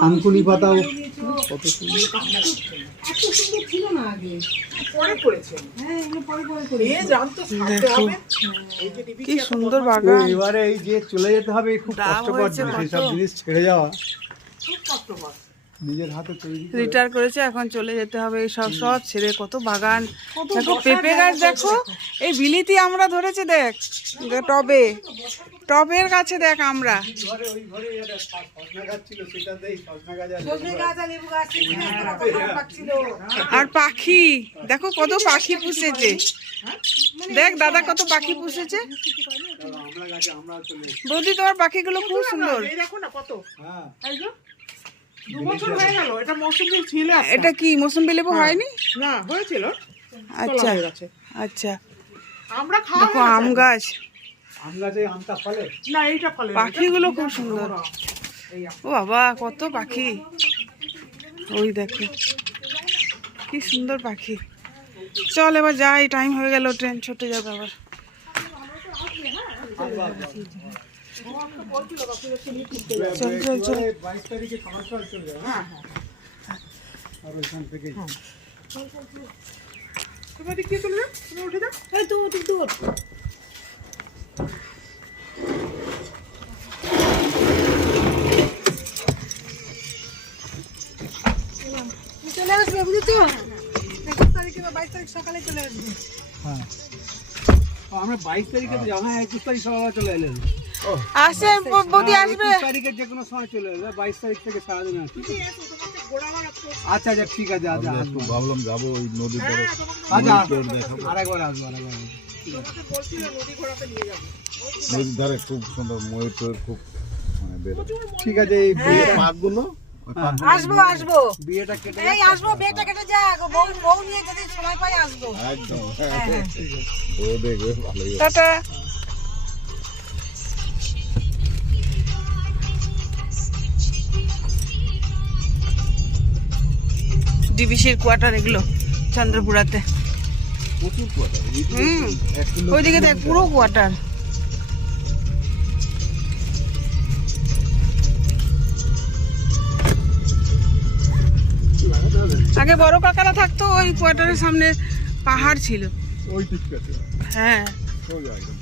থানকুনি পাতা কি সুন্দর বাগান। এবারে এই যে চলে যেতে হবে খুব কষ্টকর জিনিস, এইসব জিনিস ছেড়ে যাওয়া খুব কষ্টকর। নিজের হাতে তৈরি রিটায়ার করেছে, এখন চলে যেতে হবে এই সব সব ছেড়ে। কত বাগান দেখো, পেঁপে গাছ দেখো, এই বিলিতি আমরা ধরেছে দেখ টবে, টবের কাছে দেখ আমরা। আর পাখি দেখো, কত পাখি পুষেছে দেখ দাদা, কত পাখি পুষেছে। বৌদি তোমার পাখিগুলো খুব সুন্দর। এটা কি মৌসুমী লেবু হয়নি? না, হয়েছিল। আচ্ছা আচ্ছা, দেখো আম গাছ, পাখিগুলো খুব সুন্দর। ও বাবা, কত পাখি, ওই দেখো কি সুন্দর পাখি। চল এবার যাই, টাইম হয়ে গেল, ট্রেন ছুটে যাবে আবার। চল চল চল। চলে আসবে, বুঝেছো? 21 তারিখে বা 22 তারিখ সকালে চলে আসবে। হ্যাঁ, আমরা 22 তারিখে যাবো। হ্যাঁ, 21 তারিখ সকালে চলে এলেন। আসে বৌদি, আসবে 21 তারিখের যে কোনো সময় চলে এলেন, 22 তারিখ থেকে সারাদিন আছে। আচ্ছা আচ্ছা, ঠিক আছে, আচ্ছা আসবো। ভাবলাম যাবো ওই নদীর ধারে। আচ্ছা, আরেকবার আসবো, আরেকবার। নদীর ধারে খুব সুন্দর ময়ূর টয়ূর খুব মানে বের হয়। ঠিক আছে, এই পাকগুলো আসবো আসবো, বিয়েটা কেটে এই আসবো, বিয়েটা কেটে যাক, বউ নিয়ে যদি সময় পাই আসবো। একদম ও দেখবে ভালোই হবে। টাটা। ডিবিসির কোয়ার্টার এগুলো চন্দ্রপুরাতে। প্রচুর কথা। ওইদিকে দেখ, পুরো কোয়ার্টার। আগে বড় কাকারা থাকতো, ওই কোয়ার্টারের সামনে পাহাড় ছিল। ওই দিকটাতে হ্যাঁ, সোজা একদম